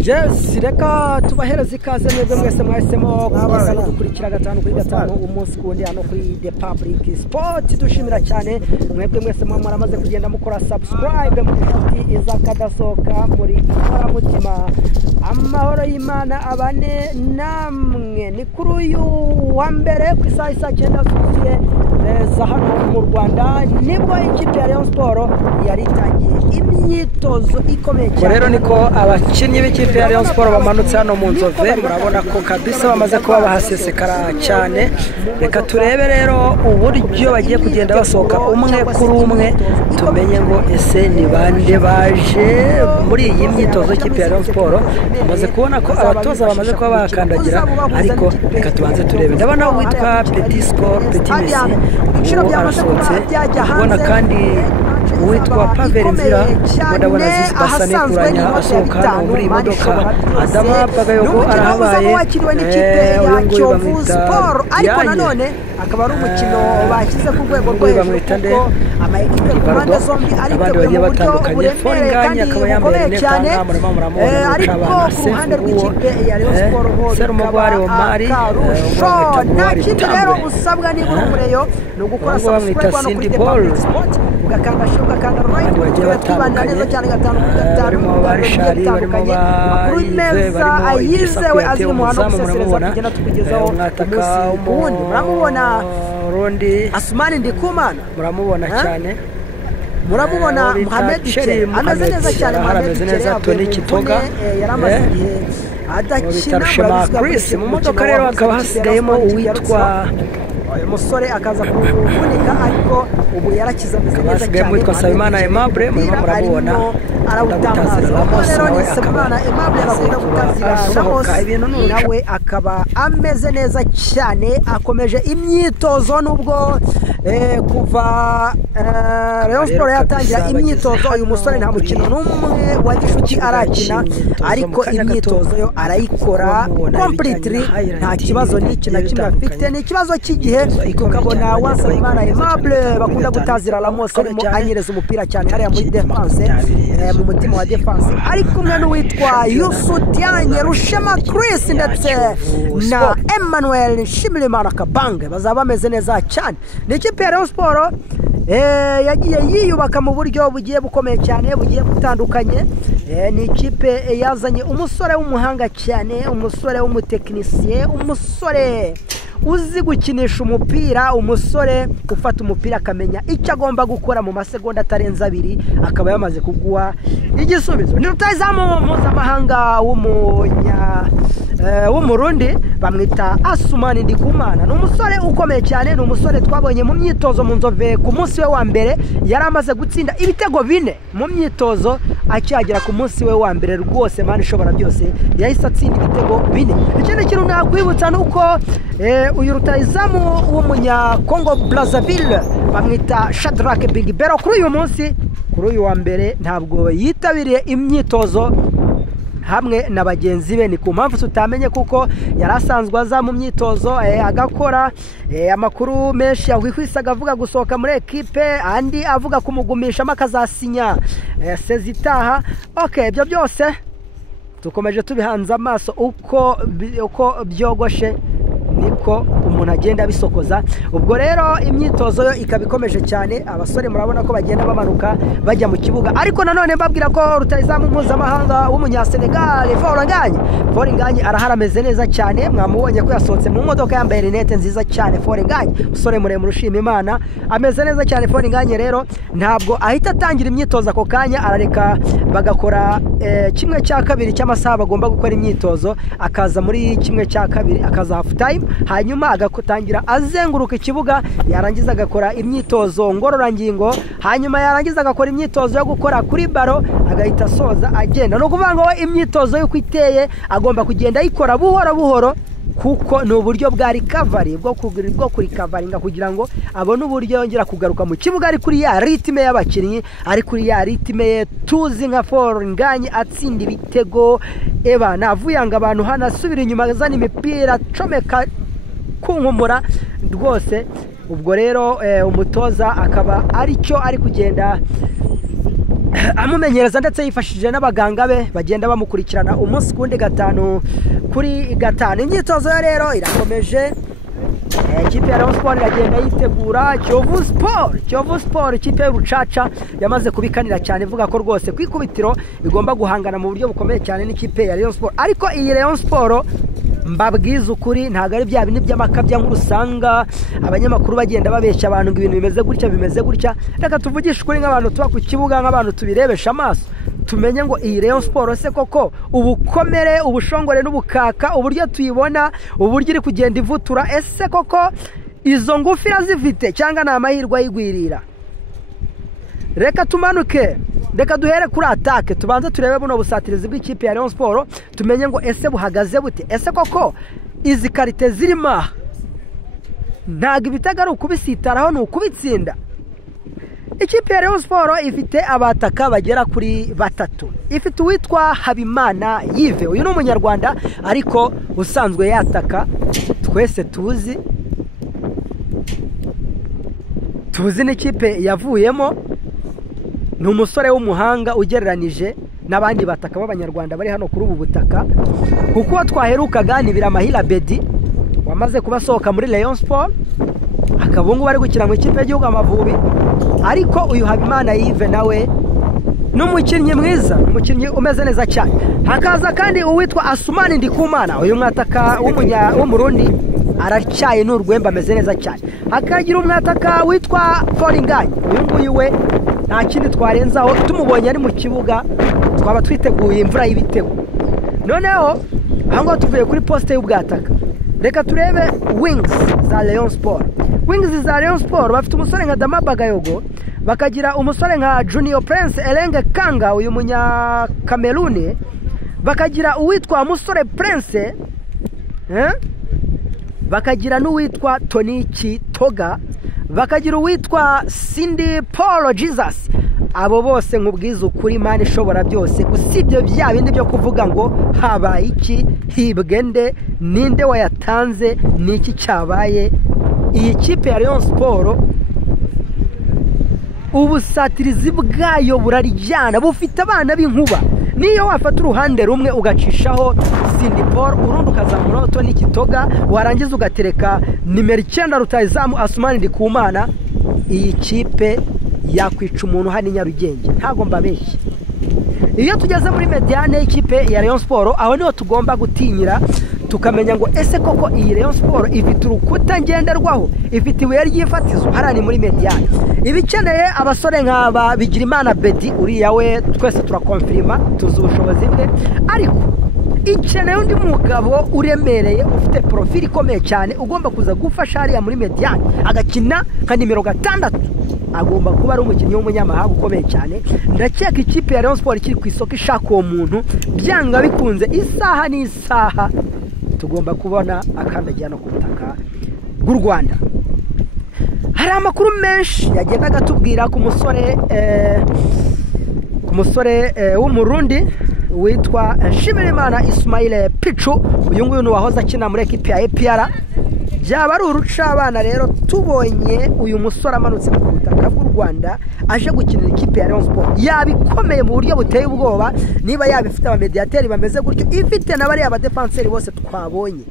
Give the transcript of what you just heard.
Yes, reka tubahereza ikaze mwebwe mwese mwahisemo kuza dukurikira gatanu kuri gatanu umunsi kundi hano kuri The Public Sport. Dushimira cyane mwebwe mwese mwaramaze kugenda mukora subscribe mu inshuti izakadasoka muri mutima. Amahoro y'Imana abane namwe. Ni kuri uyu wa mbere ku isaha 9 zuzuye za hano mu Rwanda nibwo ikipe ya Rayon Sport yari itangiye imyitozo ikomeye cyane. Rero niko abakinnyi b'ikipe ya Rayon Sport bamanutse hano mu Nzove, murabona ko kabisa bamaze kuba bahasesekara cyane. Reka turebe rero uburyo bagiye kugenda basohoka umwe kuri umwe, tumenye ngo ese ni bande baje muri iyi myitozo y'ikipe ya Rayon Sport. Tumaze kubona ko abatoza bamaze kuba bakandagira, ariko reka tubanze turebe. Ndabona witwa Petit Score, Petit Messi uwo arasohotse, ubona kandi uwitwa Pavel Nzira, ndabona Zizi Basane kuranya asohoka hano muri iyi modoka. Adama Bagayogo arahabaye, uyu nguyu bamwita ariko nanone akaba ari umukino bashyize ku rwego rwo hejuru kuko amayikipe ku mpande zombi ariteguye mu buryo buremereye kandi bukomeye cyane, ariko ku ruhande rw'ikipe ya Rayon Sport ho bikaba akarusho. Nta kindi rero usabwa niba uri umureyo ni ugukora subscribe hano kuri The Public Sport, ugakanda share ugakanda right, ukatwibanda neza cyane gatanu kuri gatanu bitandukanye, amakuru meza ayizewe azwi mu hano gusesereza kugenda tukugezaho umunsi ubundi. Muramubona Rondi Asmani Ndikumana, muramubona cyane, muramubona Mohamed Cheri ameze neza cyane. Mohamed neza, Tony Kitoga yaramaze igihe adakina Chris mu modoka. Rero hakaba hasigayemo uwitwa umusore akaza kuvunika, ariko ubu yarakize ameze neza cyane. Witwa Sabimana Aimable, muramubona arawutangaza. Rero ni Sabimana Aimable arakunda gutazira Ramos, nawe akaba ameze neza cyane, akomeje imyitozo nubwo kuva Rayon Sport yatangira imyitozo uyu musore nta mukino n'umwe wa gishuti arakina, ariko imyitozo yo arayikora completely, nta kibazo n'iki na kimwe afite. Ni ikibazo cy'igihe tukabona Sabimana Aimable bakunda gutazira Ramos arimo anyereza umupira cyane hariya muri defense, mu mutima wa defense, ari kumwe n'uwitwa Yusudianye Rushema Chris ndetse na Emmanuel Shimirimana Kabange, bazaba bameze neza cyane. Ni ikipe ya Rayon Sport yagiye yiyubaka mu buryo bugiye bukomeye cyane, bugiye butandukanye. Ni ikipe yazanye umusore w'umuhanga cyane, umusore w'umutekinisiye, umusore uzi gukinisha umupira, umusore ufata umupira akamenya icyo agomba gukora mu masegonda atarenze 2, akaba yamaze kuguha igisubizo. Ni rutayizamu mpuzamahanga w'umurundi bamwita Asmani Ndikumana. Ni umusore ukomeye cyane, ni umusore twabonye mu myitozo mu Nzove ku munsi we wa mbere yari amaze gutsinda ibitego 4 mu myitozo. Akihagera ku munsi we wa mbere rwose Mana ishobora byose yahise atsinda ibitego 4. Ikindi kintu nakwibutsa nuko uyu rutayizamu w'umunya Congo Brazzaville bamwita Shadrack Bingibero kuri uyu munsi, kuri uyu wa mbere ntabwo yitabiriye imyitozo hamwe na bagenzi be. Ni ku mpamvu tutamenye kuko yari asanzwe aza mu myitozo agakora amakuru menshi ahwihwisaga avuga gusohoka muri ekipe, andi avuga kumugumishamo akazasinya sezitaha. Okay, ibyo byose tukomeje tubihanze amaso uko byogoshe niko umuntu agenda bisokoza. Ubwo rero imyitozo yo ikaba ikomeje cyane, abasore murabona ko bagenda bamanuka bajya mu kibuga, ariko nanone mbabwira ko rutayizamu mpuzamahanga w'umunya Senegal Forenganye araharameze neza cyane. Mwamubonye ko yasohotse mu modoka yambaye rinete nziza cyane. Forenganye umusore muremure ushima Imana, ameze neza cyane. Forenganye rero ntabwo ahita atangira imyitozo ako kanya, arareka bagakora 1/2 cy'amasaha bagomba gukora imyitozo, akaza muri 1/2 akaza half time, hanyuma agatangira azenguruka ikibuga, yarangiza agakora imyitozo ngororangingo, hanyuma yarangiza agakora imyitozo yo gukora kuri baro, agahita asoza agenda. No kuvuga ngo imyitozo yuko iteye agomba kugenda ayikora buhoro buhoro, kuko ni uburyo bwa recovery bwo kurikavaringa kugira ngo abone uburyo yongera kugaruka mu kibuga ari kuri ya ritme y'abakinnyi, ari kuri ya ritme ye tuzi nka Forenganye atsinda ibitego. Navuyanga abantu hano asubira inyuma azana imipira comeka kunkumura rwose. Ubwo rero umutoza akaba aricyo ari kugenda amumenyereza ndetse yifashishije n'abaganga be bagenda bamukurikirana umunsi kundi 5 kuri 5. Imyitozo yo rero irakomeje. Ikipe ya Rayon Sport iragenda yitegura. Kiyovu Sport ikipe y'Urucaca yamaze kubikanira cyane ivuga ko rwose kwikubitiro igomba guhangana mu buryo bukomeye cyane n'ikipe ya Rayon Sport. Ariko iyi Rayon Sport mbabwiza ukuri ntago ari bya bintu by'amakabya nk'urusanga abanyamakuru bagenda babeshya abantu ngo ibintu bimeze gutya. Reka tuvugishe ukuri nk'abantu tuba ku kibuga, nk'abantu tubirebesha amaso, tumenye ngo iyi Rayon Sport se koko ubukomere, ubushongore n'ubukaka, uburyo tuyibona, uburyo iri kugenda ivutura, ese koko izo ngufi irazifite cyangwa ni amahirwe ayigwirira? Reka tumanuke, reka duhere kuri atake, tubanze turebe buno busatirizi bw'ikipe ya Rayon Sport, tumenye ngo ese buhagaze bute, ese koko izi karite zirimo ntago ibitego ari ukubisitaraho, ni ukubitsinda. Ikipe ya Rayon Sport ifite abataka bagera kuri 3. Ifite uwitwa Habimana Yves, uyu ni umunyarwanda ariko usanzwe yataka, twese tuzi n'ikipe yavuyemo. Ni umusore w'umuhanga ugereranije n'abandi bataka b'abanyarwanda bari hano kuri ubu butaka, kuko twaherukaga ni Biramahira Bedi wamaze kubasohoka muri Rayon Sport, akabungu bari gukina mu ikipe y'igihugu Amavubi. Ariko uyu Habimana Yves nawe n'umukinnyi mwiza, umukinnyi umeze neza cyane. Hakaza kandi uwitwa Asumani Ndikumana, uyu mwataka w'umurundi aracyaye n'urwemba ameze neza cyane. Hakagira umwataka witwa Foringanye, uyu nguyu we nta kindi twarenzaho, tumubonye ari mu kibuga twaba twiteguye imvura y'ibitego. Noneho ahangaho tuvuye kuri poste y'ubwataka, reka turebe wings za Rayon Sport. Wings za Rayon Sport bafite umusore nka Dama Bagayogo, bakagira umusore nka Junior Prince Elenge Kanga, uyu munya Cameroon, bakagira uwitwa Musore Prince, bakagira n'uwitwa Toniki Toga, bakagira uwitwa Cindy Paul Jesus. Abo bose nkubwiza ukuri Imana ishobora byose, usibye bya bindi byo kuvuga ngo habaye iki, hibwende, ninde wayatanze, niki cyabaye. Iyi kipe ya Rayon Sport ubusatirizi bwayo buraryana, bufite abana b'inkuba. Niyo wafata uruhande rumwe ugacishaho Cindy Paul, urundi ukazamura Toniki Toga, warangiza ugatereka nimero 9 rutayizamu Asumani Ndikumana, iyi kipe yakwica umuntu hano Nyarugenge, ntago mbabeshye. Iyo tugeze muri mediane ikipe ya Rayon Sport, aho niho tugomba gutinyira tukamenya ngo ese koko iyi Rayon Sport ifite urukuta ngenderwaho, ifite ibuye ry'ifatizo harani muri mediane. Ibikeneye abasore nk'aba Bigirimana Bedi, uriya we twese turakonfirma tuzi ubushobozi bwe, ariko ikeneye undi mugabo uremereye ufite profili ikomeye cyane, ugomba kuza gufasha hariya muri mediane agakina nka nimero 6. Agomba kuba ari umukinnyi w'umunyamahanga ukomeye cyane. Ndakeka ikipe ya Rayon Sport ikiri ku isoko ishaka uwo muntu, byanga bikunze isaha n'isaha tugomba kubona akandagira no ku butaka bw'u Rwanda. Hari amakuru menshi yagendaga tubwira ku musore w'umurundi witwa Nshimirimana Ismail Pichu, uyu nguyu ni wahoze akina muri ekipe ya APR. Byaba ari uruca abana rero tubonye uyu musore amanutse ku butaka bw'u Rwanda aje gukinira ikipe ya Rayon Sport. Yabikomeye mu buryo buteye ubwoba, niba yabifite abamediateri bameze gutyo, ifite n'abari abadefenseri bose twabonye.